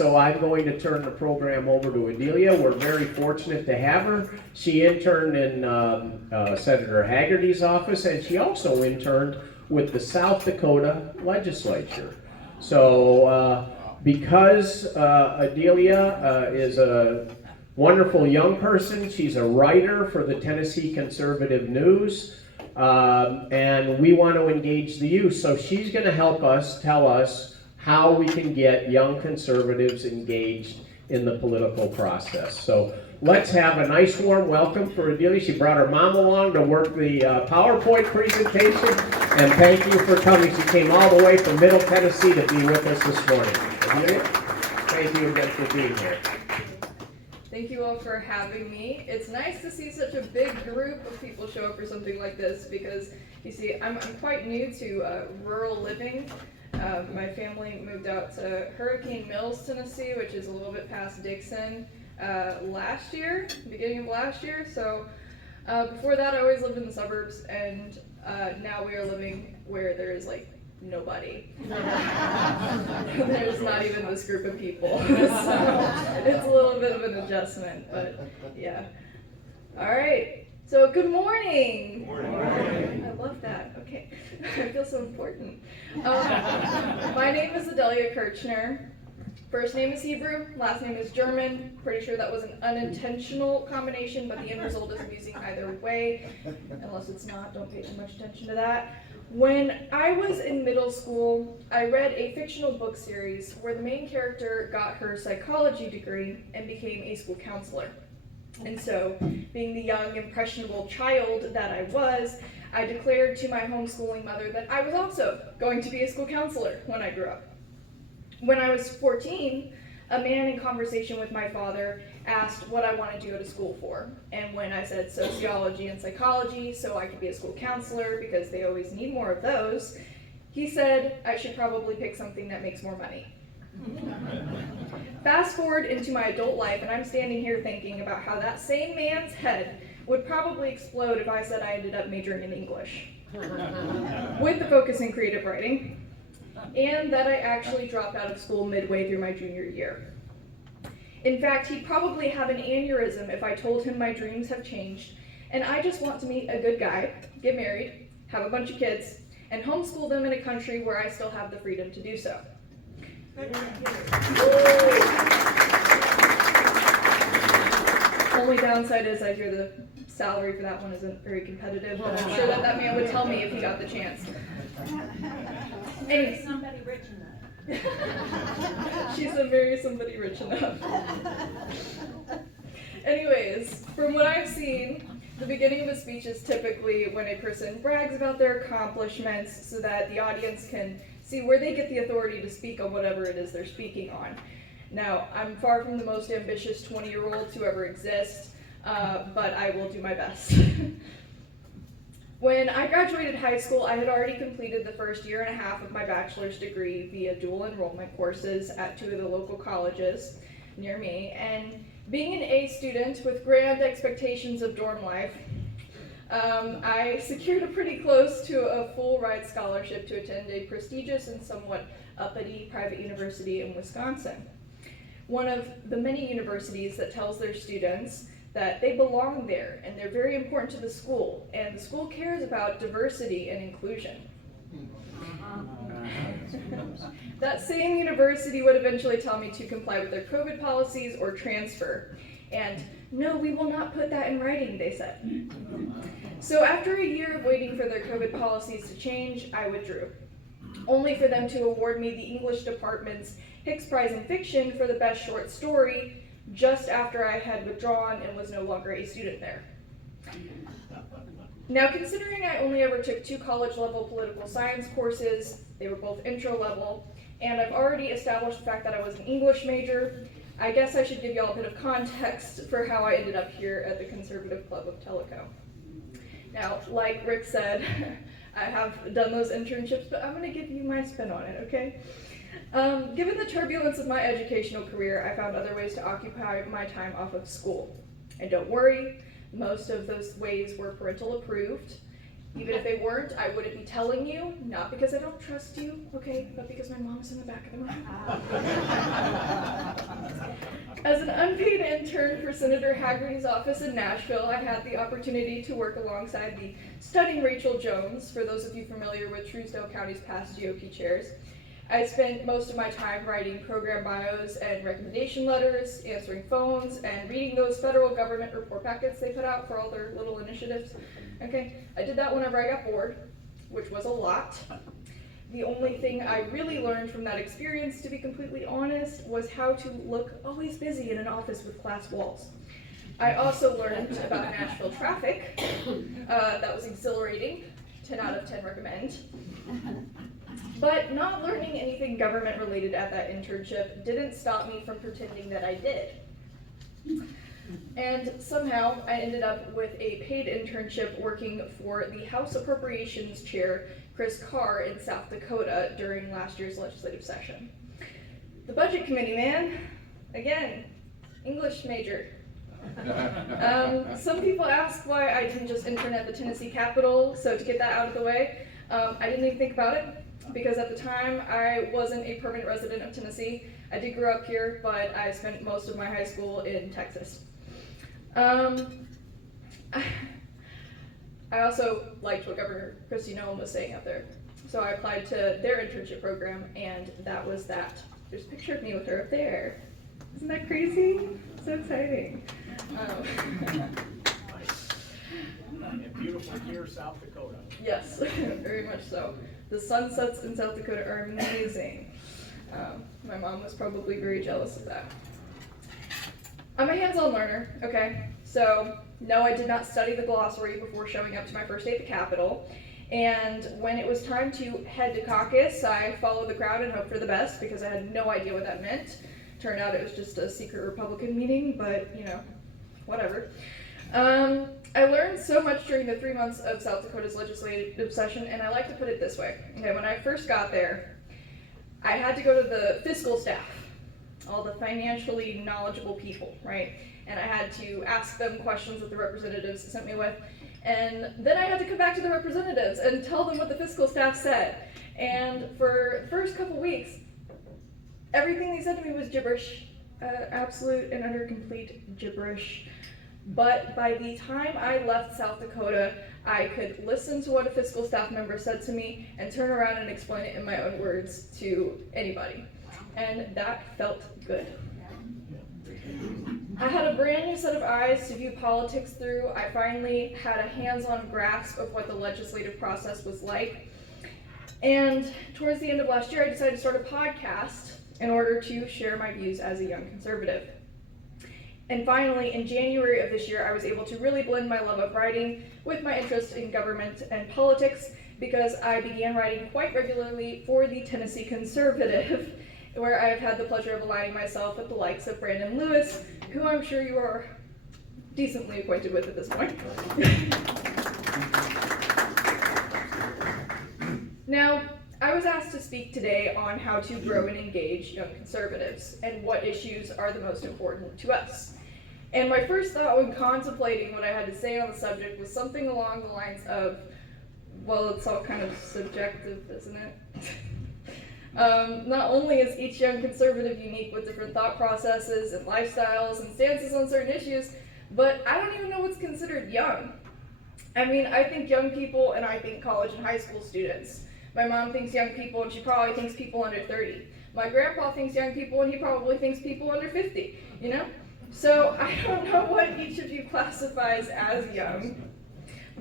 so I'm going to turn the program over to Adelia. We're very fortunate to have her. She interned in Senator Hagerty's office, and she also interned with the South Dakota Legislature. So because Adelia is a wonderful young person, she's a writer for the Tennessee Conservative News, and we want to engage the youth. So she's going to help us, tell us how we can get young conservatives engaged in the political process. So let's have a nice warm welcome for Adelia. She brought her mom along to work the PowerPoint presentation, and thank you for coming. She came all the way from Middle Tennessee to be with us this morning. Adelia, thank you again for being here. Thank you all for having me. It's nice to see such a big group of people show up for something like this because, you see, I'm quite new to rural living. My family moved out to Hurricane Mills, Tennessee, which is a little bit past Dixon, last year, beginning of last year. So before that, I always lived in the suburbs, and now we are living where there is like nobody. There's not even this group of people. So it's a little bit of an adjustment, but yeah. All right. So good morning. Good morning. I love that. Okay. I feel so important. My name is Adelia Kirchner. First name is Hebrew, last name is German. Pretty sure that was an unintentional combination, but the end result is amusing either way. Unless it's not, don't pay too much attention to that. When I was in middle school, I read a fictional book series where the main character got her psychology degree and became a school counselor. And so, being the young, impressionable child that I was, I declared to my homeschooling mother that I was also going to be a school counselor when I grew up. When I was 14, a man in conversation with my father asked what I wanted to go to school for. And when I said sociology and psychology, so I could be a school counselor because they always need more of those, he said I should probably pick something that makes more money. Fast forward into my adult life, and I'm standing here thinking about how that same man's head would probably explode if I said I ended up majoring in English, with the focus in creative writing, and that I actually dropped out of school midway through my junior year. In fact, he'd probably have an aneurysm if I told him my dreams have changed, and I just want to meet a good guy, get married, have a bunch of kids, and homeschool them in a country where I still have the freedom to do so. Only downside is I hear the salary for that one isn't very competitive, but I'm sure that that man would tell me if he got the chance. Marry somebody rich enough. She said marry somebody rich enough. Anyways, from what I've seen, the beginning of a speech is typically when a person brags about their accomplishments so that the audience can see where they get the authority to speak on whatever it is they're speaking on. Now, I'm far from the most ambitious 20-year-old to ever exist, but I will do my best. When I graduated high school, I had already completed the first year and a half of my bachelor's degree via dual enrollment courses at 2 of the local colleges near me, and being an A student with grand expectations of dorm life, I secured a pretty close to a full ride scholarship to attend a prestigious and somewhat uppity private university in Wisconsin. One of the many universities that tells their students that they belong there and they're very important to the school, and the school cares about diversity and inclusion. That same university would eventually tell me to comply with their COVID policies or transfer. And no, we will not put that in writing, they said. So after a year of waiting for their COVID policies to change, I withdrew, only for them to award me the English department's Hicks Prize in Fiction for the best short story just after I had withdrawn and was no longer a student there. Now, considering I only ever took 2 college-level political science courses, they were both intro-level, and I've already established the fact that I was an English major, I guess I should give y'all a bit of context for how I ended up here at the Conservative Club of Tellico. Now, like Rick said, I have done those internships, but I'm going to give you my spin on it, okay? Given the turbulence of my educational career, I found other ways to occupy my time off of school. And don't worry, most of those ways were parental approved. Even if they weren't, I wouldn't be telling you, not because I don't trust you, okay, but because my mom's in the back of the room. As an unpaid intern for Senator Hagerty's office in Nashville, I had the opportunity to work alongside the stunning Rachel Jones, for those of you familiar with Truesdale County's past GOP chairs. I spent most of my time writing program bios and recommendation letters, answering phones, and reading those federal government report packets they put out for all their little initiatives. Okay, I did that whenever I got bored, which was a lot. The only thing I really learned from that experience, to be completely honest, was how to look always busy in an office with glass walls. I also learned about Nashville traffic. That was exhilarating. 10 out of 10 recommend. But not learning anything government related at that internship didn't stop me from pretending that I did. And somehow I ended up with a paid internship working for the House Appropriations Chair, Chris Carr, in South Dakota during last year's legislative session. The Budget Committee, man, again, English major. Some people ask why I didn't just intern at the Tennessee Capitol, so to get that out of the way, I didn't even think about it, because at the time I wasn't a permanent resident of Tennessee. I did grow up here, but I spent most of my high school in Texas. I also liked what Governor Kristi Noem was saying out there, so I applied to their internship program, and that was that. There's a picture of me with her up there. Isn't that crazy? So exciting. Beautiful here, South Dakota. Yes, very much so. The sunsets in South Dakota are amazing. My mom was probably very jealous of that. I'm a hands-on learner, okay? So, no, I did not study the glossary before showing up to my first day at the Capitol. And when it was time to head to caucus, I followed the crowd and hoped for the best because I had no idea what that meant. Turned out it was just a secret Republican meeting, but, you know, whatever. I learned so much during the 3 months of South Dakota's legislative session, and I like to put it this way. Okay, when I first got there, I had to go to the fiscal staff, all the financially knowledgeable people, right? And I had to ask them questions that the representatives sent me with. And then I had to come back to the representatives and tell them what the fiscal staff said. And for the first couple weeks, everything they said to me was gibberish, absolute and utter complete gibberish. But by the time I left South Dakota, I could listen to what a fiscal staff member said to me and turn around and explain it in my own words to anybody. And that felt good. I had a brand new set of eyes to view politics through. I finally had a hands-on grasp of what the legislative process was like. And towards the end of last year, I decided to start a podcast in order to share my views as a young conservative. And finally, in January of this year, I was able to really blend my love of writing with my interest in government and politics, because I began writing quite regularly for the Tennessee Conservative, where I have had the pleasure of aligning myself with the likes of Brandon Lewis, who I'm sure you are decently acquainted with at this point. Now, I was asked to speak today on how to grow and engage young conservatives and what issues are the most important to us. And my first thought when contemplating what I had to say on the subject was something along the lines of, well, it's all kind of subjective, isn't it? Not only is each young conservative unique with different thought processes and lifestyles and stances on certain issues, but I don't even know what's considered young. I mean, I think young people and I think college and high school students. My mom thinks young people and she probably thinks people under 30. My grandpa thinks young people and he probably thinks people under 50, you know? So I don't know what each of you classifies as young,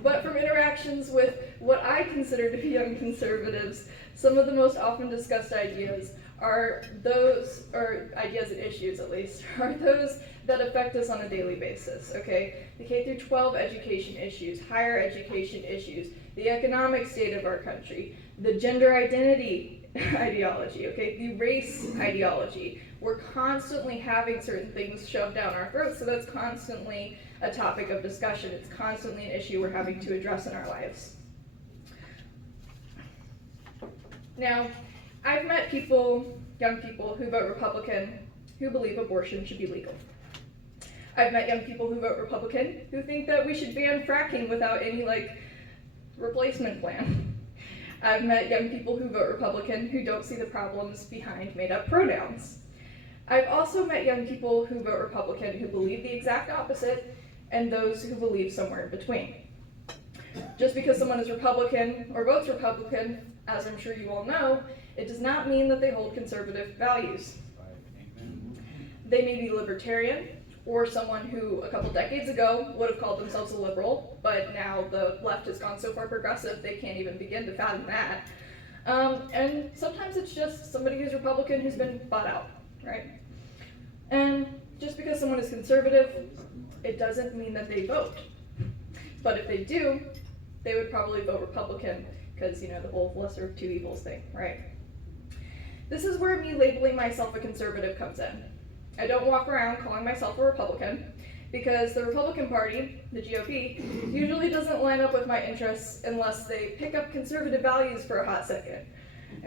but from interactions with what I consider to be young conservatives, some of the most often discussed ideas are those, or ideas and issues at least, are those that affect us on a daily basis, okay? The K through 12 education issues, higher education issues, the economic state of our country, the gender identity ideology, okay, the race ideology. We're constantly having certain things shoved down our throats, so that's constantly a topic of discussion. It's constantly an issue we're having to address in our lives. Now, I've met people, young people, who vote Republican, who believe abortion should be legal. I've met young people who vote Republican, who think that we should ban fracking without any, replacement plan. I've met young people who vote Republican who don't see the problems behind made-up pronouns. I've also met young people who vote Republican who believe the exact opposite, and those who believe somewhere in between. Just because someone is Republican or votes Republican, as I'm sure you all know, it does not mean that they hold conservative values. They may be libertarian, or someone who a couple decades ago would have called themselves a liberal, but now the left has gone so far progressive they can't even begin to fathom that. And sometimes it's just somebody who's Republican who's been bought out, right? And just because someone is conservative, it doesn't mean that they vote. But if they do, they would probably vote Republican, because, you know, the whole lesser of two evils thing, right? This is where me labeling myself a conservative comes in. I don't walk around calling myself a Republican, because the Republican Party, the GOP, usually doesn't line up with my interests unless they pick up conservative values for a hot second.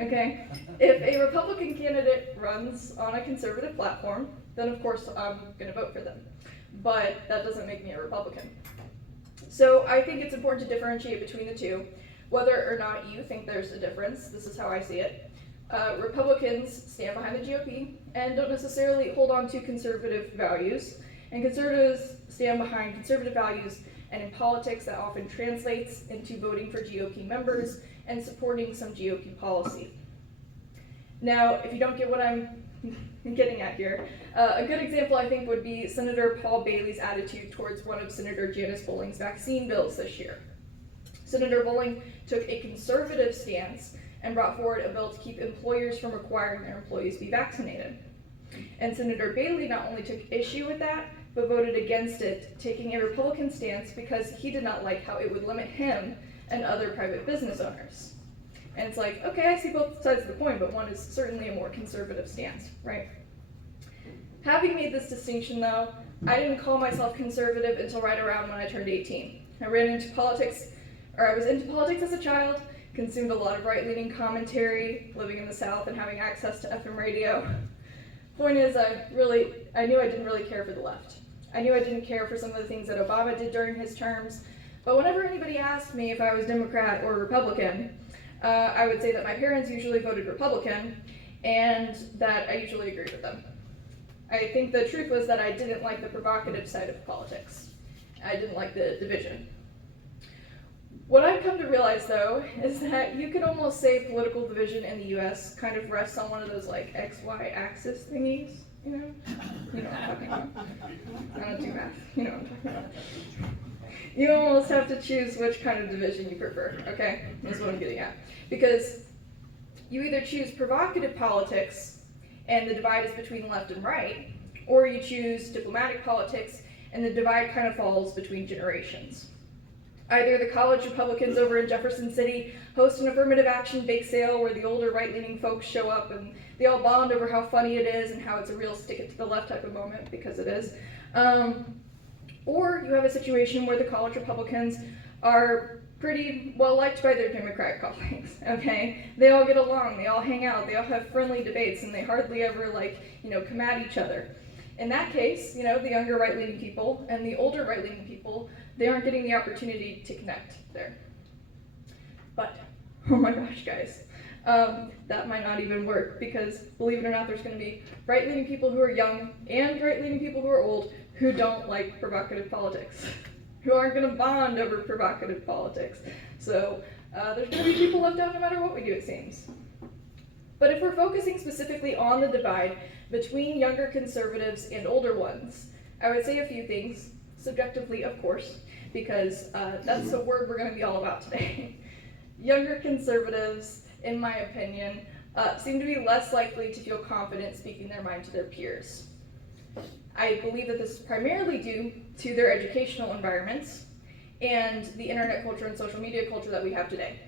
Okay? If a Republican candidate runs on a conservative platform, then of course I'm going to vote for them. But that doesn't make me a Republican. So I think it's important to differentiate between the two. Whether or not you think there's a difference, this is how I see it. Republicans stand behind the GOP and don't necessarily hold on to conservative values. And conservatives stand behind conservative values, and in politics that often translates into voting for GOP members and supporting some GOP policy. Now, if you don't get what I'm getting at here, a good example I think would be Senator Paul Bailey's attitude towards one of Senator Janice Bolling's vaccine bills this year. Senator Bolling took a conservative stance and brought forward a bill to keep employers from requiring their employees be vaccinated. And Senator Bailey not only took issue with that, but voted against it, taking a Republican stance because he did not like how it would limit him and other private business owners. And it's like, okay, I see both sides of the coin, but one is certainly a more conservative stance, right? Having made this distinction though, I didn't call myself conservative until right around when I turned 18. I was into politics as a child, consumed a lot of right-leaning commentary, living in the South and having access to FM radio. Point is, I knew I didn't really care for the left. I knew I didn't care for some of the things that Obama did during his terms, but whenever anybody asked me if I was Democrat or Republican, I would say that my parents usually voted Republican, and that I usually agreed with them. I think the truth was that I didn't like the provocative side of politics. I didn't like the division. What I've come to realize, though, is that you could almost say political division in the U.S. kind of rests on one of those, like, XY axis thingies, you know? You know what I'm talking about. I don't do math. You know what I'm talking about. You almost have to choose which kind of division you prefer, okay? That's what I'm getting at. Because you either choose provocative politics, and the divide is between left and right, or you choose diplomatic politics, and the divide kind of falls between generations. Either the college Republicans over in Jefferson City host an affirmative action bake sale where the older right-leaning folks show up and they all bond over how funny it is and how it's a real stick it to the left type of moment, because it is. Or you have a situation where the college Republicans are pretty well liked by their Democratic colleagues, okay? They all get along, they all hang out, they all have friendly debates, and they hardly ever, come at each other. In that case, the younger right-leaning people and the older right-leaning people, they aren't getting the opportunity to connect there. But, oh my gosh, guys, that might not even work, because believe it or not, there's going to be right-leaning people who are young and right-leaning people who are old who don't like provocative politics, who aren't going to bond over provocative politics. So there's going to be people left out no matter what we do, it seems. But if we're focusing specifically on the divide between younger conservatives and older ones, I would say a few things, subjectively, of course, because that's the word we're going to be all about today. Younger conservatives, in my opinion, seem to be less likely to feel confident speaking their mind to their peers. I believe that this is primarily due to their educational environments and the internet culture and social media culture that we have today.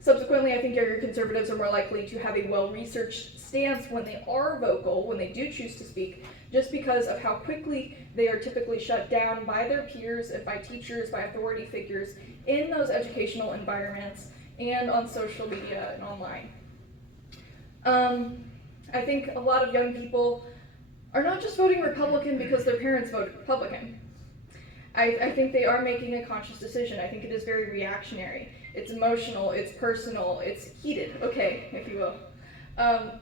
Subsequently, I think younger conservatives are more likely to have a well-researched stance when they are vocal, when they do choose to speak, just because of how quickly they are typically shut down by their peers and by teachers, by authority figures in those educational environments and on social media and online. I think a lot of young people are not just voting Republican because their parents voted Republican. I think they are making a conscious decision. I think it is very reactionary. It's emotional, it's personal, it's heated, okay, if you will.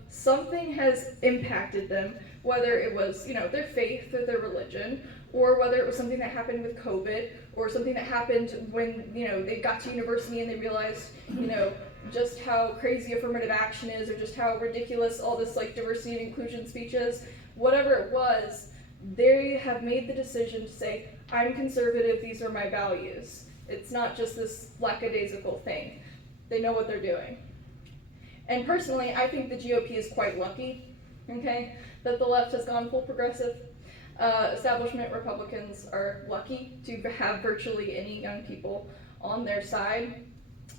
something has impacted them, whether it was, their faith or their religion, or whether it was something that happened with COVID, or something that happened when, they got to university and they realized, just how crazy affirmative action is, or just how ridiculous all this like diversity and inclusion speech is. Whatever it was, they have made the decision to say, I'm conservative, these are my values. It's not just this lackadaisical thing. They know what they're doing. And personally, I think the GOP is quite lucky, okay, that the left has gone full progressive. Establishment Republicans are lucky to have virtually any young people on their side,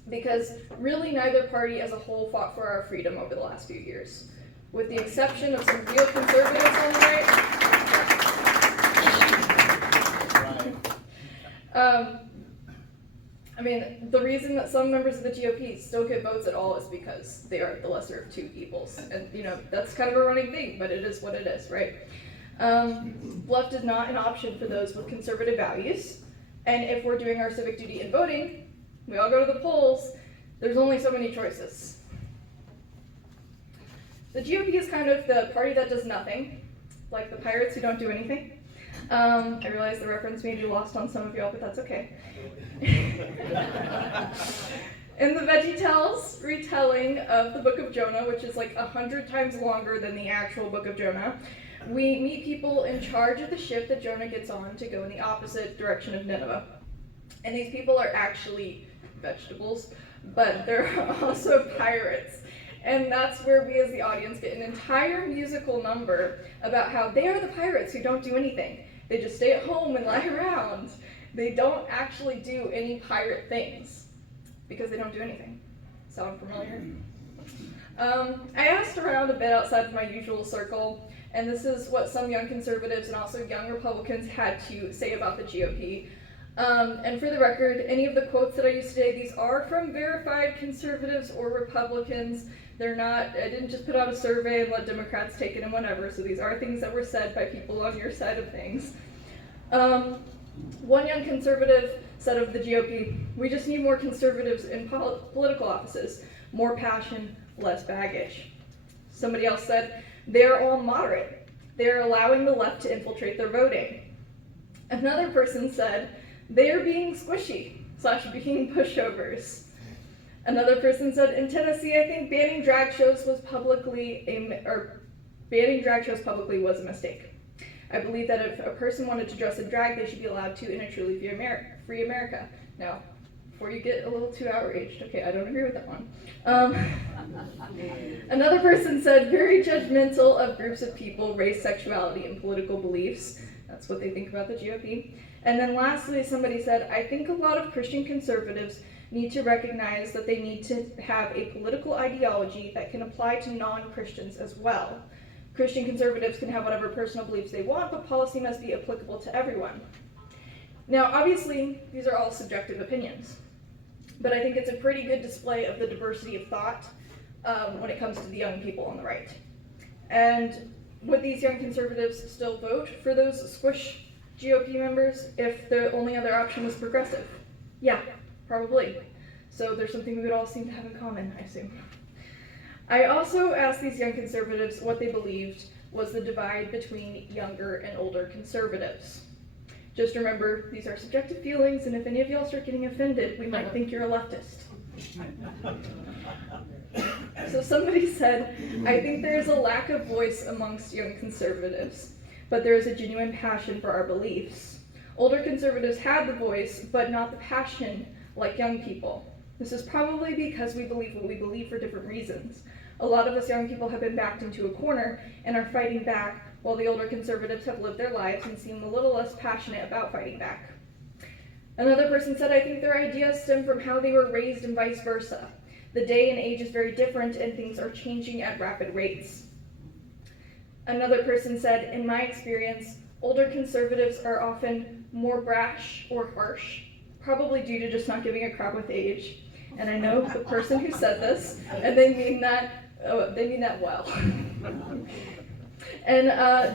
because really neither party as a whole fought for our freedom over the last few years. With the exception of some real conservatives on the right. The reason that some members of the GOP still get votes at all is because they are the lesser of two evils. And, that's kind of a running thing, but it is what it is, right? Left is not an option for those with conservative values. And if we're doing our civic duty in voting, we all go to the polls, there's only so many choices. The GOP is kind of the party that does nothing, like the pirates who don't do anything. I realize the reference may be lost on some of y'all, but that's okay. In the VeggieTales retelling of the Book of Jonah, which is like 100 times longer than the actual Book of Jonah, we meet people in charge of the ship that Jonah gets on to go in the opposite direction of Nineveh. And these people are actually vegetables, but they're also pirates. And that's where we as the audience get an entire musical number about how they are the pirates who don't do anything. They just stay at home and lie around. They don't actually do any pirate things because they don't do anything. Sound familiar? I asked around a bit outside of my usual circle, and this is what some young conservatives and also young Republicans had to say about the GOP. And for the record, any of the quotes that I used today, these are from verified conservatives or Republicans. They're not, I didn't just put out a survey and let Democrats take it and whatever, so these are things that were said by people on your side of things. One young conservative said of the GOP, we just need more conservatives in political offices, more passion, less baggage. Somebody else said, they're all moderate. They're allowing the left to infiltrate their voting. Another person said, they're being squishy / being pushovers. Another person said, in Tennessee, I think banning drag shows publicly was a mistake. I believe that if a person wanted to dress in drag, they should be allowed to in a truly free America. Now, before you get a little too outraged, okay, I don't agree with that one. Another person said, very judgmental of groups of people, race, sexuality, and political beliefs. That's what they think about the GOP. And then lastly, somebody said, I think a lot of Christian conservatives need to recognize that they need to have a political ideology that can apply to non-Christians as well. Christian conservatives can have whatever personal beliefs they want, but policy must be applicable to everyone. Now, obviously, these are all subjective opinions, but I think it's a pretty good display of the diversity of thought when it comes to the young people on the right. And would these young conservatives still vote for those squish GOP members if the only other option was progressive? Yeah, probably. So there's something we would all seem to have in common, I assume. I also asked these young conservatives what they believed was the divide between younger and older conservatives. Just remember, these are subjective feelings, and if any of y'all start getting offended, we might think you're a leftist. So somebody said, I think there is a lack of voice amongst young conservatives, but there is a genuine passion for our beliefs. Older conservatives had the voice, but not the passion like young people. This is probably because we believe what we believe for different reasons. A lot of us young people have been backed into a corner and are fighting back, while the older conservatives have lived their lives and seem a little less passionate about fighting back. Another person said, I think their ideas stem from how they were raised and vice versa. The day and age is very different and things are changing at rapid rates. Another person said, in my experience, older conservatives are often more brash or harsh, probably due to just not giving a crap with age. And I know the person who said this, and they mean that well. And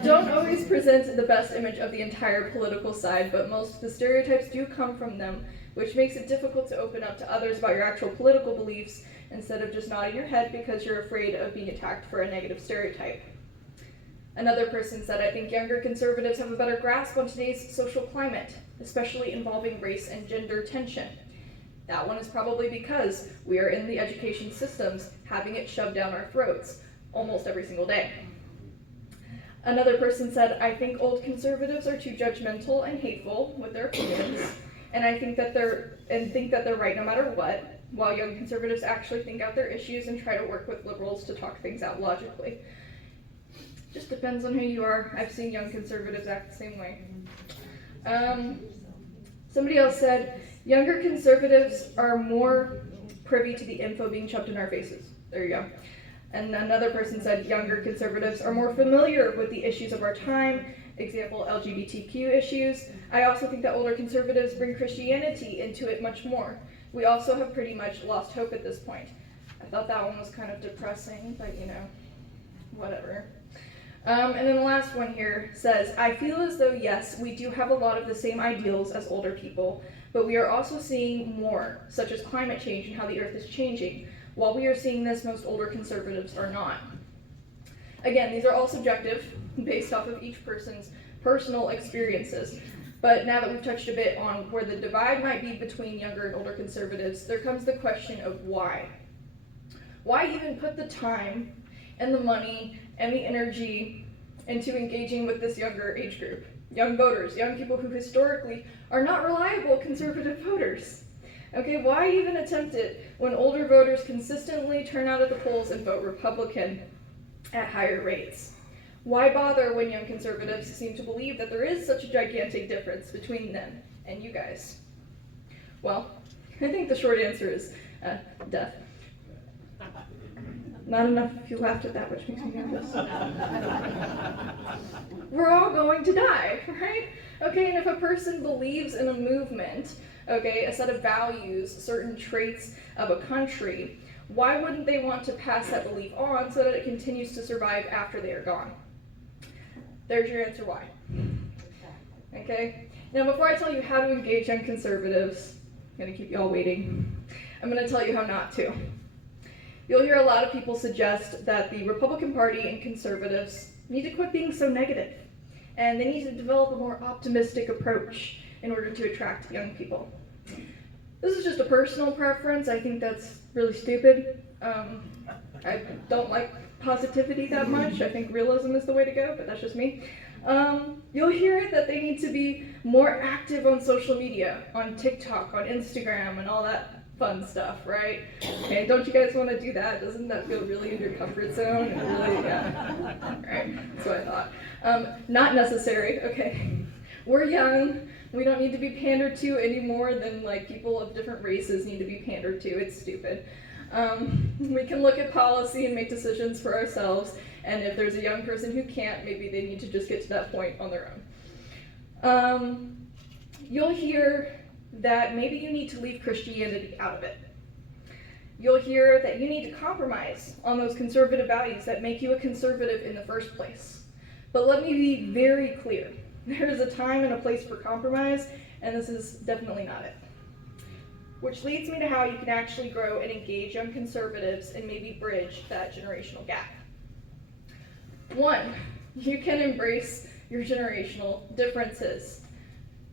don't always present the best image of the entire political side, but most of the stereotypes do come from them, which makes it difficult to open up to others about your actual political beliefs instead of just nodding your head because you're afraid of being attacked for a negative stereotype. Another person said, I think younger conservatives have a better grasp on today's social climate, especially involving race and gender tension. That one is probably because we are in the education systems having it shoved down our throats almost every single day. Another person said, I think old conservatives are too judgmental and hateful with their opinions, and I think that they're right no matter what, while young conservatives actually think out their issues and try to work with liberals to talk things out logically. Just depends on who you are. I've seen young conservatives act the same way. Somebody else said, younger conservatives are more privy to the info being shoved in our faces. There you go. And another person said, younger conservatives are more familiar with the issues of our time, example, LGBTQ issues. I also think that older conservatives bring Christianity into it much more. We also have pretty much lost hope at this point. I thought that one was kind of depressing, but whatever. And then the last one here says, I feel as though, yes, we do have a lot of the same ideals as older people, but we are also seeing more, such as climate change and how the earth is changing. While we are seeing this, most older conservatives are not. Again, these are all subjective, based off of each person's personal experiences. But now that we've touched a bit on where the divide might be between younger and older conservatives, there comes the question of why. Why even put the time and the money and the energy into engaging with this younger age group? Young voters, young people who historically are not reliable conservative voters. Okay, why even attempt it when older voters consistently turn out at the polls and vote Republican at higher rates? Why bother when young conservatives seem to believe that there is such a gigantic difference between them and you guys? Well, I think the short answer is death. Not enough of you laughed at that, which makes me nervous. We're all going to die, right? Okay, and if a person believes in a movement, okay, a set of values, certain traits of a country, why wouldn't they want to pass that belief on so that it continues to survive after they are gone? There's your answer why. Okay? Now, before I tell you how to engage young conservatives, I'm going to keep you all waiting. I'm going to tell you how not to. You'll hear a lot of people suggest that the Republican Party and conservatives need to quit being so negative, and they need to develop a more optimistic approach in order to attract young people. This is just a personal preference. I think that's really stupid. I don't like positivity that much. I think realism is the way to go, but that's just me. You'll hear that they need to be more active on social media, on TikTok, on Instagram, and all that fun stuff, right? Okay, don't you guys want to do that? Doesn't that feel really in your comfort zone? Really, yeah. Right, that's what I thought. Not necessary, okay. We're young. We don't need to be pandered to any more than like people of different races need to be pandered to. It's stupid. We can look at policy and make decisions for ourselves, and if there's a young person who can't, maybe they need to just get to that point on their own. You'll hear that maybe you need to leave Christianity out of it. You'll hear that you need to compromise on those conservative values that make you a conservative in the first place. But let me be very clear. There is a time and a place for compromise, and this is definitely not it. Which leads me to how you can actually grow and engage young conservatives and maybe bridge that generational gap. One, you can embrace your generational differences.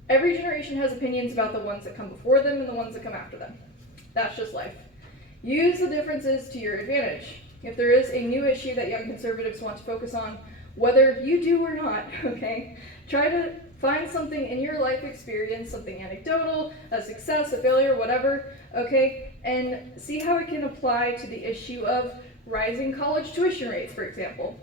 Every generation has opinions about the ones that come before them and the ones that come after them. That's just life. Use the differences to your advantage. If there is a new issue that young conservatives want to focus on, whether you do or not, okay, try to find something in your life experience, something anecdotal, a success, a failure, whatever, okay, and see how it can apply to the issue of rising college tuition rates, for example.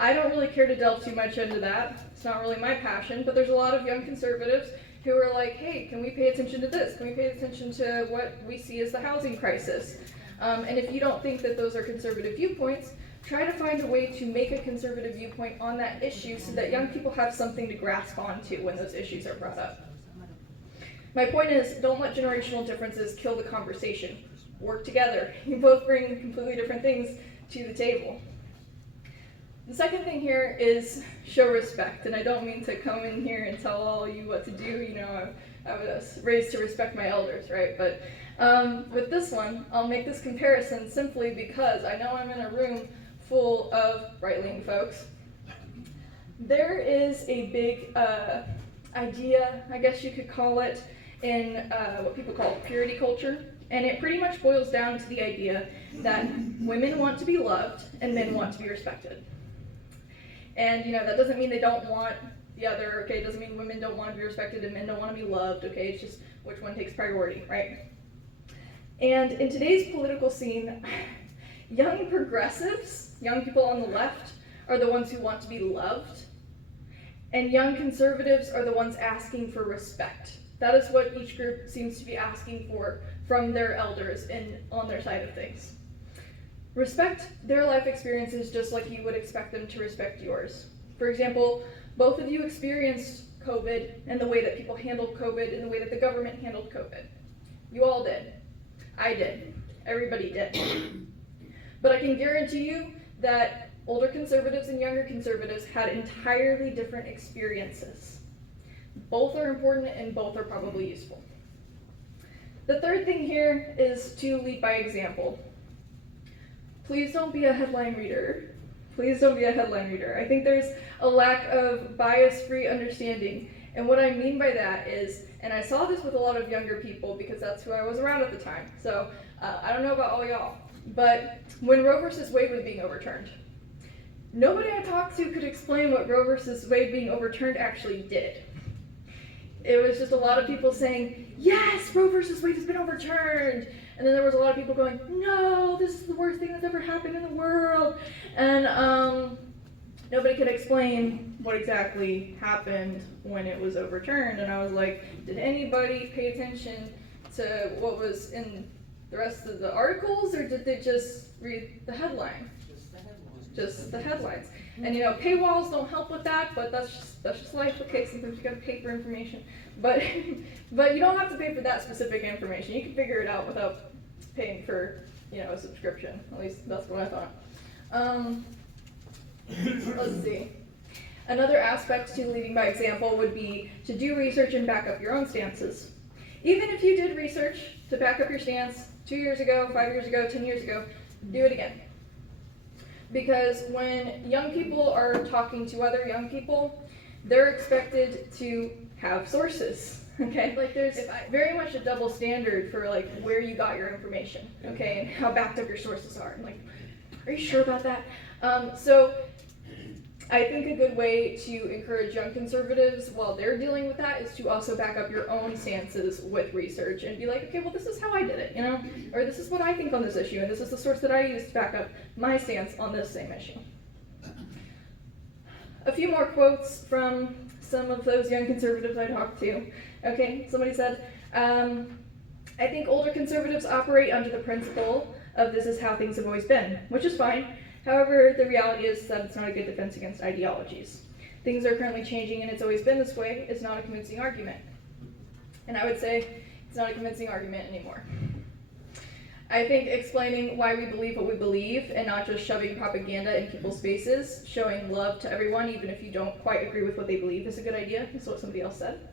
I don't really care to delve too much into that. It's not really my passion, but there's a lot of young conservatives who are like, hey, can we pay attention to this? Can we pay attention to what we see as the housing crisis? And if you don't think that those are conservative viewpoints, try to find a way to make a conservative viewpoint on that issue so that young people have something to grasp onto when those issues are brought up. My point is, don't let generational differences kill the conversation. Work together. You both bring completely different things to the table. The second thing here is show respect, and I don't mean to come in here and tell all you what to do. You know, I was raised to respect my elders, right? But With this one, I'll make this comparison simply because I know I'm in a room full of right-leaning folks. There is a big idea, I guess you could call it, in what people call purity culture. And it pretty much boils down to the idea that women want to be loved and men want to be respected. And that doesn't mean they don't want the other, okay? It doesn't mean women don't want to be respected and men don't want to be loved, okay? It's just which one takes priority, right? And in today's political scene, young progressives, young people on the left, are the ones who want to be loved. And young conservatives are the ones asking for respect. That is what each group seems to be asking for from their elders on their side of things. Respect their life experiences just like you would expect them to respect yours. For example, both of you experienced COVID and the way that people handled COVID and the way that the government handled COVID. You all did. I did. Everybody did. But I can guarantee you that older conservatives and younger conservatives had entirely different experiences. Both are important and both are probably useful. The third thing here is to lead by example. Please don't be a headline reader. Please don't be a headline reader. I think there's a lack of bias-free understanding. And what I mean by that is, and I saw this with a lot of younger people because that's who I was around at the time. So I don't know about all y'all, but when Roe versus Wade was being overturned, nobody I talked to could explain what Roe versus Wade being overturned actually did. It was just a lot of people saying, yes, Roe versus Wade has been overturned. And then there was a lot of people going, no, this is the worst thing that's ever happened in the world. And nobody could explain what exactly happened when it was overturned. And I was like, did anybody pay attention to what was in the rest of the articles, or did they just read the headline? Just the headlines. And paywalls don't help with that, but that's just life. Okay, sometimes you gotta pay for information. But you don't have to pay for that specific information. You can figure it out without paying for, a subscription. At least that's what I thought. Let's see. Another aspect to leading by example would be to do research and back up your own stances. Even if you did research to back up your stance 2 years ago, 5 years ago, 10 years ago, do it again. Because when young people are talking to other young people, they're expected to have sources, okay? Like there's very much a double standard for like where you got your information, okay, and how backed up your sources are. I'm like, are you sure about that? So I think a good way to encourage young conservatives while they're dealing with that is to also back up your own stances with research and be like, okay, well, this is how I did it, or this is what I think on this issue, and this is the source that I used to back up my stance on this same issue. A few more quotes from some of those young conservatives I talked to. Okay, somebody said, I think older conservatives operate under the principle of this is how things have always been, which is fine. However, the reality is that it's not a good defense against ideologies. Things are currently changing and it's always been this way is not a convincing argument. And I would say it's not a convincing argument anymore. I think explaining why we believe what we believe and not just shoving propaganda in people's faces, showing love to everyone even if you don't quite agree with what they believe is a good idea. That's what somebody else said.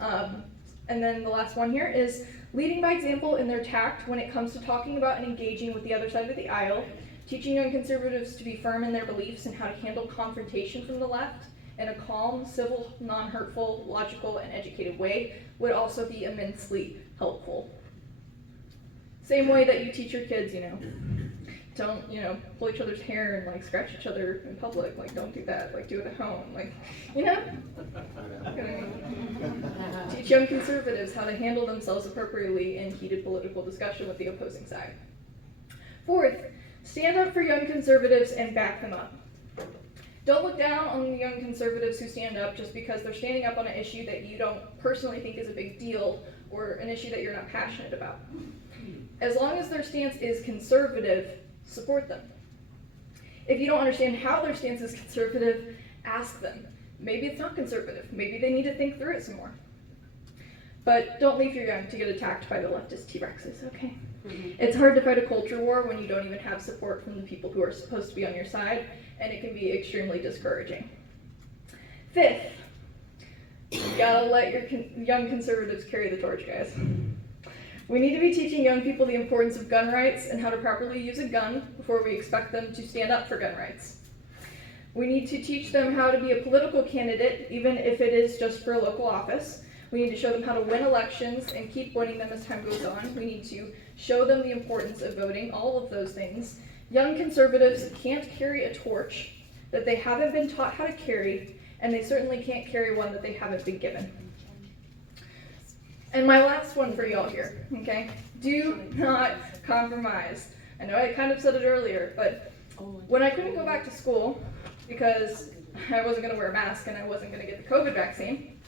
And then the last one here is leading by example in their tact when it comes to talking about and engaging with the other side of the aisle. Teaching young conservatives to be firm in their beliefs and how to handle confrontation from the left in a calm, civil, non-hurtful, logical, and educated way would also be immensely helpful. Same way that you teach your kids, don't, pull each other's hair and like scratch each other in public. Like, don't do that. Like, do it at home. Like, teach young conservatives how to handle themselves appropriately in heated political discussion with the opposing side. Fourth, stand up for young conservatives and back them up. Don't look down on the young conservatives who stand up just because they're standing up on an issue that you don't personally think is a big deal or an issue that you're not passionate about. As long as their stance is conservative, support them. If you don't understand how their stance is conservative, ask them. Maybe it's not conservative. Maybe they need to think through it some more. But don't leave your young to get attacked by the leftist T-Rexes, okay? It's hard to fight a culture war when you don't even have support from the people who are supposed to be on your side, and it can be extremely discouraging. Fifth, you gotta let your young conservatives carry the torch, guys. We need to be teaching young people the importance of gun rights and how to properly use a gun before we expect them to stand up for gun rights. We need to teach them how to be a political candidate, even if it is just for a local office. We need to show them how to win elections and keep winning them as time goes on. We need to show them the importance of voting, all of those things. Young conservatives can't carry a torch that they haven't been taught how to carry, and they certainly can't carry one that they haven't been given. And my last one for y'all here, okay? Do not compromise. I know I kind of said it earlier, but when I couldn't go back to school because I wasn't going to wear a mask and I wasn't going to get the COVID vaccine,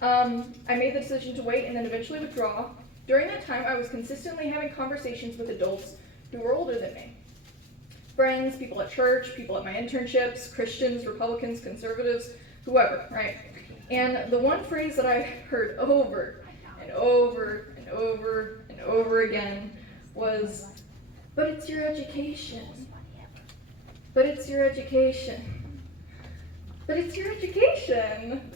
I made the decision to wait and then eventually withdraw. During that time, I was consistently having conversations with adults who were older than me. Friends, people at church, people at my internships, Christians, Republicans, conservatives, whoever, right? And the one phrase that I heard over and over and over and over again was, but it's your education. But it's your education. But it's your education.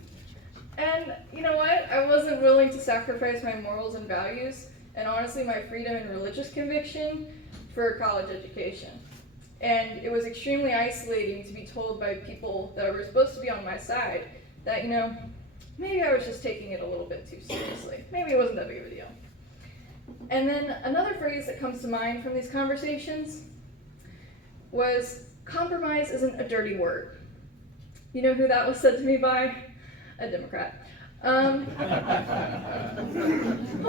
And you know what? I wasn't willing to sacrifice my morals and values, and honestly my freedom and religious conviction, for a college education. And it was extremely isolating to be told by people that were supposed to be on my side that, you know, maybe I was just taking it a little bit too seriously. Maybe it wasn't that big of a deal. And then another phrase that comes to mind from these conversations was, compromise isn't a dirty word. You know who that was said to me by? A Democrat. Well,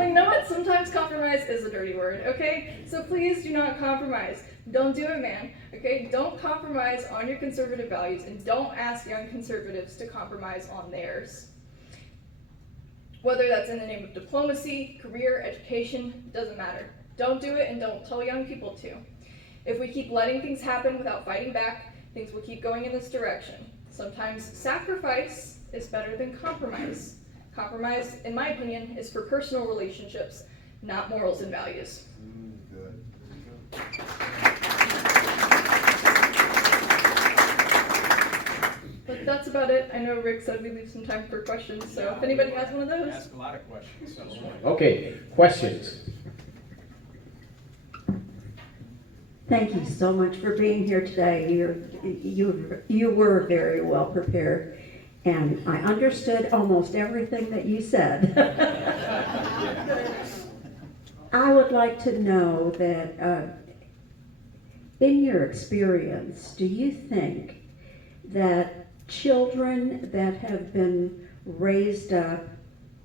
you know what? Sometimes compromise is a dirty word, okay? So please do not compromise. Don't do it, man, okay? Don't compromise on your conservative values, and don't ask young conservatives to compromise on theirs. Whether that's in the name of diplomacy, career, education, doesn't matter. Don't do it, and don't tell young people to. If we keep letting things happen without fighting back, things will keep going in this direction. Sometimes sacrifice is better than compromise. Compromise, in my opinion, is for personal relationships, not morals and values. Good. But that's about it. I know Rick said we leave some time for questions, so if anybody has one of those. Ask a lot of questions. So. Okay, questions? Thank you so much for being here today. You were very well prepared, and I understood almost everything that you said. I would like to know that in your experience, do you think that children that have been raised up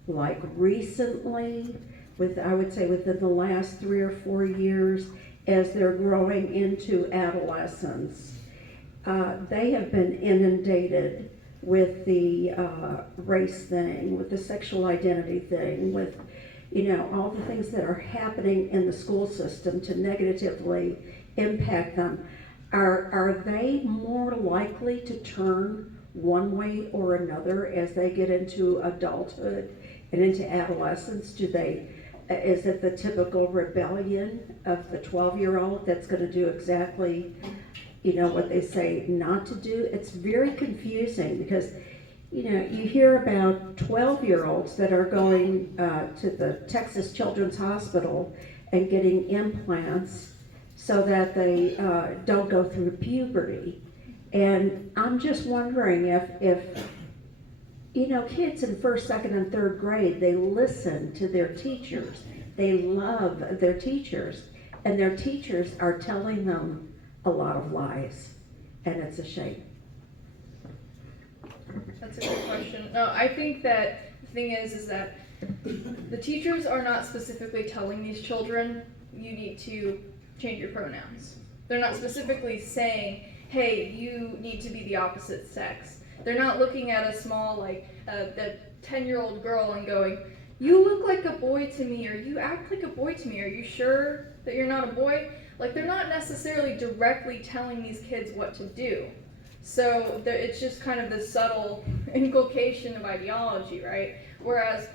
like recently, I would say within the last 3 or 4 years, as they're growing into adolescence, they have been inundated with the race thing, with the sexual identity thing, with, you know, all the things that are happening in the school system to negatively impact them. Are they more likely to turn one way or another as they get into adulthood and into adolescence? Is it the typical rebellion of the 12-year-old that's going to do exactly, you know, what they say not to do? It's very confusing because, you know, you hear about 12-year-olds that are going to the Texas Children's Hospital and getting implants so that they don't go through puberty. And I'm just wondering if you know, kids in 1st, 2nd, and 3rd grade, they listen to their teachers. They love their teachers, and their teachers are telling them a lot of lies, and it's a shame. That's a good question. No, I think that the thing is that the teachers are not specifically telling these children, you need to change your pronouns. They're not specifically saying, hey, you need to be the opposite sex. They're not looking at a small, like, the 10-year-old girl and going, you look like a boy to me, or you act like a boy to me, are you sure that you're not a boy? Like, they're not necessarily directly telling these kids what to do. So it's just kind of this subtle inculcation of ideology, right? Whereas,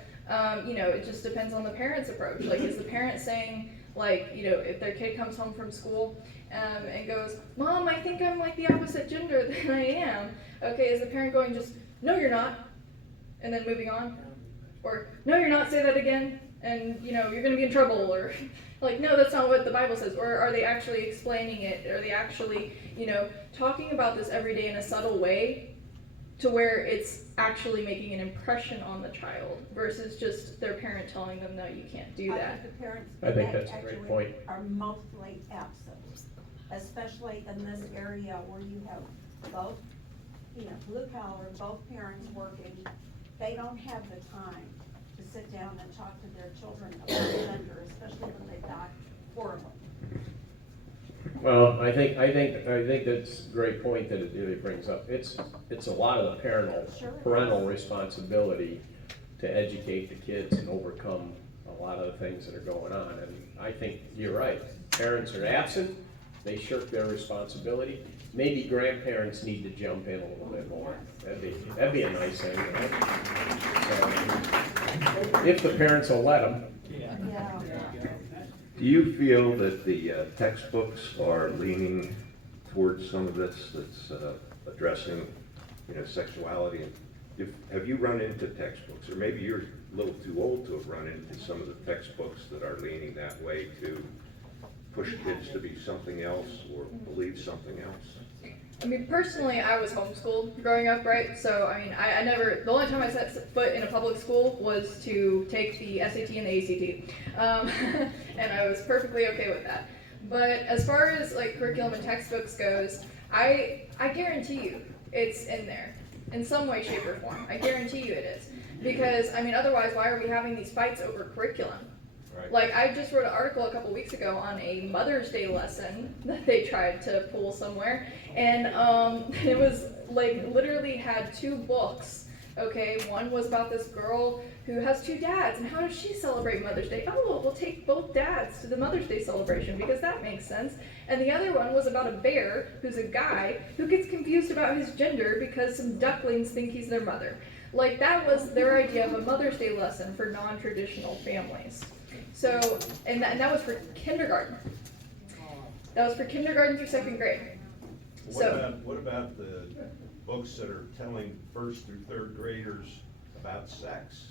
you know, it just depends on the parent's approach. Like, is the parent saying, like, you know, if their kid comes home from school and goes, Mom, I think I'm like the opposite gender than I am. Okay, is the parent going just, no, you're not, and then moving on? Or, no, you're not, say that again, and you're going to be in trouble, or like, no, that's not what the Bible says. Or are they actually explaining it? Are they actually, talking about this every day in a subtle way to where it's actually making an impression on the child versus just their parent telling them, no, you can't do I that. think the parents I think that that's a great actually point. are mostly absent, especially in this area where you have both, blue collar, both parents working. They don't have the time to sit down and talk to their children about gender, especially when they die horribly. Well, I think that's a great point that Adelia brings up. It's a lot of the parental responsibility to educate the kids and overcome a lot of the things that are going on. And I think you're right. Parents are absent. They shirk their responsibility. Maybe grandparents need to jump in a little bit more. That'd be a nice thing, right? So, if the parents will let them. Yeah. Do you feel that the textbooks are leaning towards some of this that's addressing, sexuality? And have you run into textbooks, or maybe you're a little too old to have run into some of the textbooks that are leaning that way to push kids to be something else or believe something else? I mean, personally, I was homeschooled growing up, right? So, I never, the only time I set foot in a public school was to take the SAT and the ACT. And I was perfectly okay with that. But as far as like curriculum and textbooks goes, I guarantee you it's in there in some way, shape, or form. I guarantee you it is. Because, otherwise, why are we having these fights over curriculum? Right. Like, I just wrote an article a couple weeks ago on a Mother's Day lesson that they tried to pull somewhere, and it was like literally had two books. Okay, one was about this girl who has two dads, and how does she celebrate Mother's Day? Oh, well, we'll take both dads to the Mother's Day celebration because that makes sense. And the other one was about a bear who's a guy who gets confused about his gender because some ducklings think he's their mother. Like, that was their idea of a Mother's Day lesson for non-traditional families. So, and that was for kindergarten. That was for kindergarten through second grade. What about the books that are telling first through third graders about sex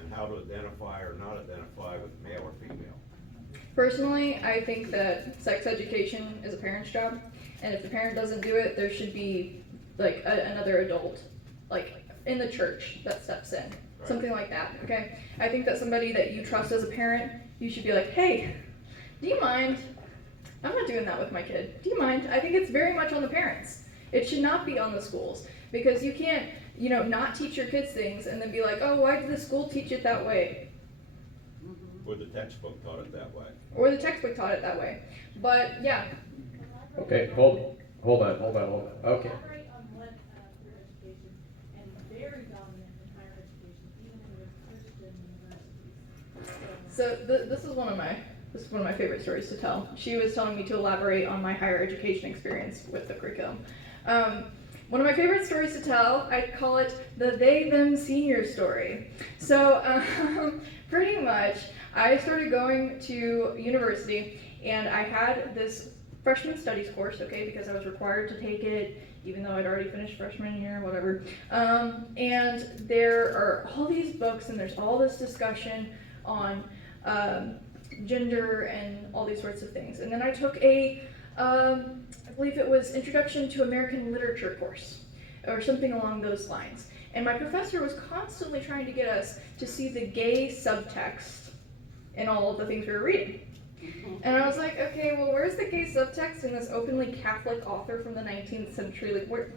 and how to identify or not identify with male or female? Personally, I think that sex education is a parent's job, and if the parent doesn't do it, there should be like another adult, like in the church, that steps in. Right. Something like that, okay? I think that somebody that you trust as a parent, you should be like, hey, do you mind? I'm not doing that with my kid. Do you mind? I think it's very much on the parents. It should not be on the schools, because you can't, not teach your kids things and then be like, oh, why did the school teach it that way? Or the textbook taught it that way? Or the textbook taught it that way. But yeah. Okay, hold on. Okay. Elaborate on what your education, and very dominant in higher education, even in your Christian universities. So this is one of my favorite stories to tell. She was telling me to elaborate on my higher education experience with the curriculum. One of my favorite stories to tell, I call it the they them senior story. So pretty much, I started going to university, and I had this freshman studies course, okay, because I was required to take it, even though I'd already finished freshman year, whatever. And there are all these books, and there's all this discussion on gender and all these sorts of things. And then I took I believe it was Introduction to American Literature course, or something along those lines. And my professor was constantly trying to get us to see the gay subtext in all of the things we were reading. And I was like, okay, well, where's the gay subtext in this openly Catholic author from the 19th century? Like, where?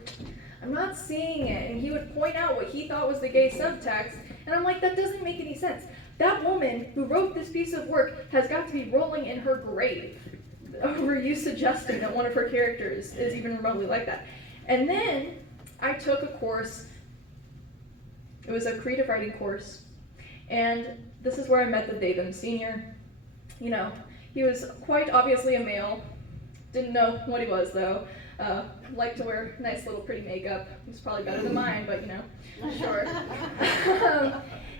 I'm not seeing it. And he would point out what he thought was the gay subtext, and I'm like, that doesn't make any sense. That woman who wrote this piece of work has got to be rolling in her grave over you suggesting that one of her characters is even remotely like that. And then I took a course. It was a creative writing course, and this is where I met the they them senior. He was quite obviously a male. Didn't know what he was though. Liked to wear nice little pretty makeup. It was probably better than mine, but sure.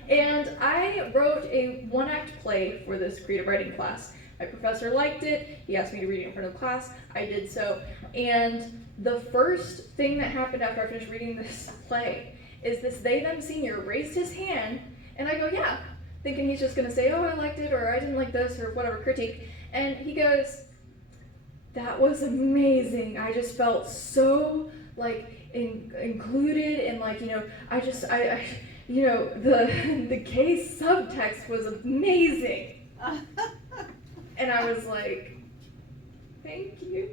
And I wrote a one-act play for this creative writing class. My professor liked it. He asked me to read it in front of the class. I did so. And the first thing that happened after I finished reading this play is this they them senior raised his hand, and I go, yeah, thinking he's just gonna say, oh, I liked it, or I didn't like this, or whatever, critique. And he goes, that was amazing. I just felt so like included, and like, you know, I you know, the gay subtext was amazing. And I was like, thank you.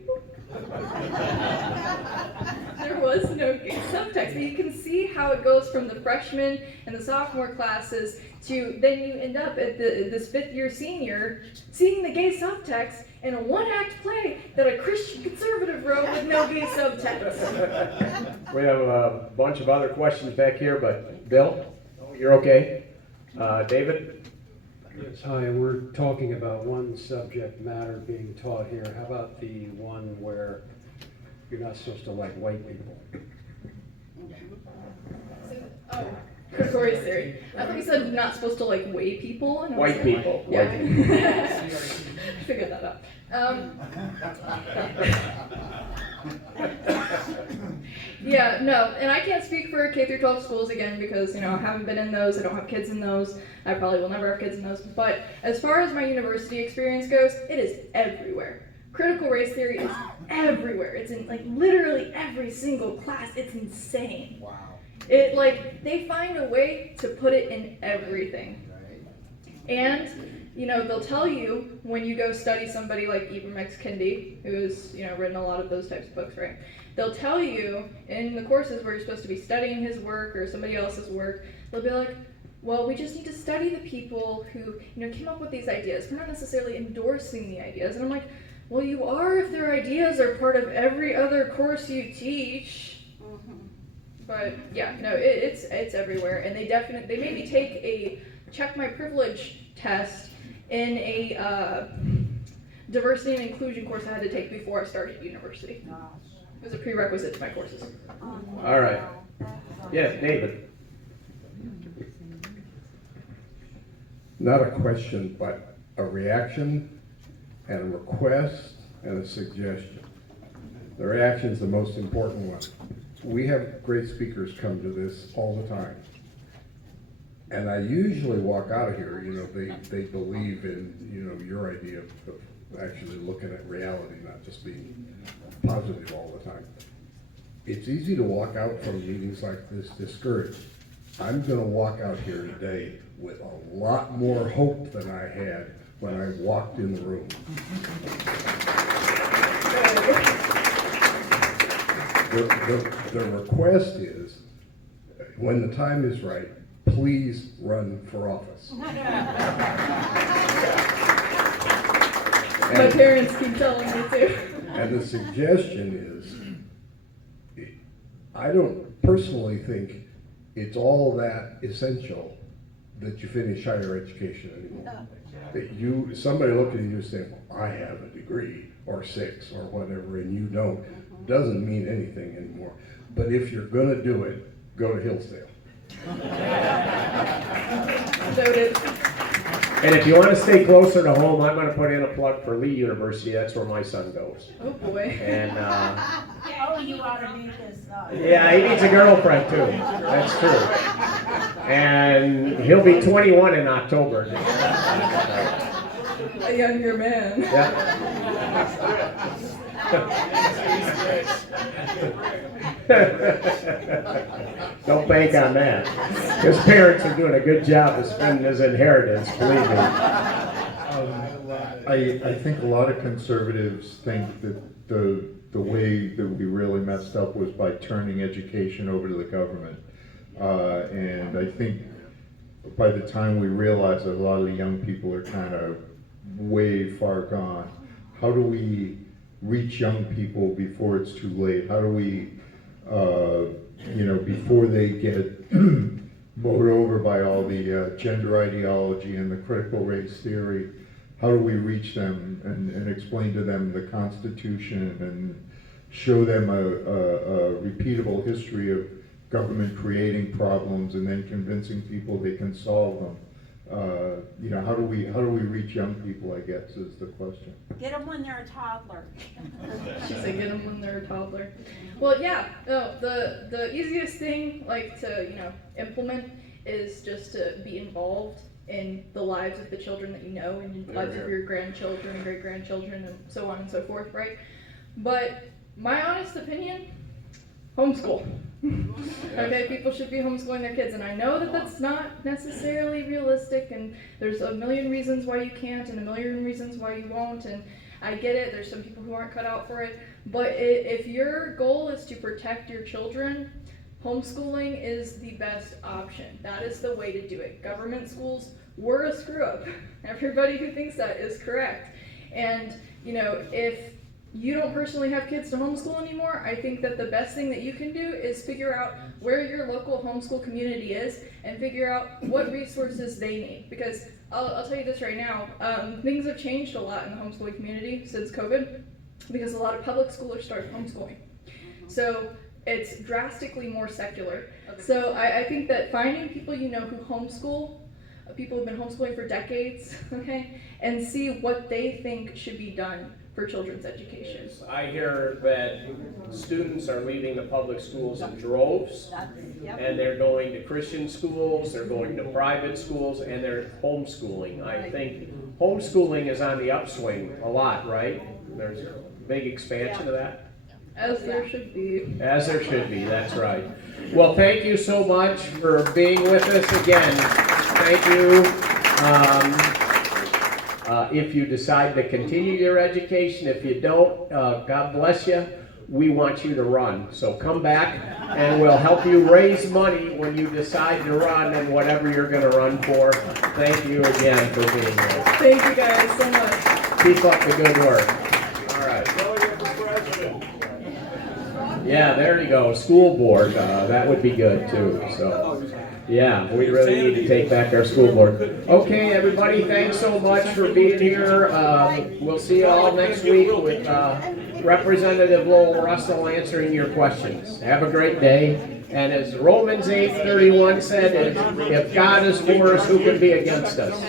There was no gay subtext, but you can see how it goes from the freshman and the sophomore classes to then you end up at this 5th year senior seeing the gay subtext in a 1-act play that a Christian conservative wrote with no gay subtext. We have a bunch of other questions back here, but Bill, you're okay? David? Yes, hi, we're talking about one subject matter being taught here. How about the one where you're not supposed to like white people? Oh, critical race theory. I thought you said you're not supposed to like weigh people. And I was White like, people. Yeah. White people. Figured that out. Yeah, no, and I can't speak for K through 12 schools again because, you know, I haven't been in those, I don't have kids in those, I probably will never have kids in those, but as far as my university experience goes, it is everywhere. Critical race theory is everywhere. It's in like literally every single class. It's insane. Wow. It like, they find a way to put it in everything. And, you know, they'll tell you when you go study somebody like Ibram X. Kendi, who's, you know, written a lot of those types of books, right? They'll tell you in the courses where you're supposed to be studying his work or somebody else's work, they'll be like, well, we just need to study the people who, you know, came up with these ideas. We're not necessarily endorsing the ideas. And I'm like, well, you are if their ideas are part of every other course you teach. But yeah, no, it's everywhere. And they made me take a check my privilege test in a diversity and inclusion course I had to take before I started university. It was a prerequisite to my courses. All right. Yes, David. Not a question, but a reaction and a request and a suggestion. The reaction is the most important one. We have great speakers come to this all the time. And I usually walk out of here, you know, they believe in, you know, your idea of actually looking at reality, not just being positive all the time. It's easy to walk out from meetings like this discouraged. I'm gonna walk out here today with a lot more hope than I had when I walked in the room. The request is, when the time is right, please run for office. My parents keep telling me to. And the suggestion is, I don't personally think it's all that essential that you finish higher education anymore. That somebody look at you and say, well, I have a degree or 6 or whatever, and you don't, doesn't mean anything anymore. But if you're gonna do it, go to Hillsdale. Noted. And if you want to stay closer to home, I'm going to put in a plug for Lee University. That's where my son goes. Oh boy. And Oh, you ought to meet this up. yeah, he needs a girlfriend too. That's true. And he'll be 21 in October. A younger man. Don't bank on that. His parents are doing a good job of spending his inheritance, believe me. I think a lot of conservatives think that the way that we really messed up was by turning education over to the government. And I think by the time we realize that a lot of the young people are kind of way far gone, how do we reach young people before it's too late? How do we, before they get mowed over by all the gender ideology and the critical race theory, how do we reach them and explain to them the Constitution and show them a repeatable history of government creating problems and then convincing people they can solve them? How do we reach young people, I guess, is the question. Get them when they're a toddler. She said get them when they're a toddler. Well, yeah, no, the easiest thing, like, to, implement is just to be involved in the lives of the children that you know, and in the lives of your grandchildren and great-grandchildren and so on and so forth, right? But my honest opinion, homeschool. Okay, people should be homeschooling their kids, and I know that that's not necessarily realistic, and there's a million reasons why you can't and a million reasons why you won't, and I get it, there's some people who aren't cut out for it, but if your goal is to protect your children, homeschooling is the best option. That is the way to do it. Government schools were a screw up. Everybody who thinks that is correct. And, you know, if you don't personally have kids to homeschool anymore, I think that the best thing that you can do is figure out where your local homeschool community is and figure out what resources they need. Because I'll tell you this right now, things have changed a lot in the homeschooling community since COVID, because a lot of public schools started homeschooling. So it's drastically more secular. So I think that finding people you know who homeschool, people who've been homeschooling for decades, okay, and see what they think should be done for children's education. I hear that students are leaving the public schools in droves, and they're going to Christian schools, they're going to private schools, and they're homeschooling. I think homeschooling is on the upswing a lot, right? There's a big expansion of that. As there should be. As there should be, that's right. Well, thank you so much for being with us again. Thank you. If you decide to continue your education, if you don't, God bless you. We want you to run. So come back and we'll help you raise money when you decide to run and whatever you're going to run for. Thank you again for being here. Thank you guys so much. Keep up the good work. All right. Yeah, there you go. School board, that would be good too. So, yeah, we really need to take back our school board. Okay, everybody, thanks so much for being here. We'll see you all next week with Representative Lowell Russell answering your questions. Have a great day. And as Romans 8:31 said, if God is for us, who can be against us?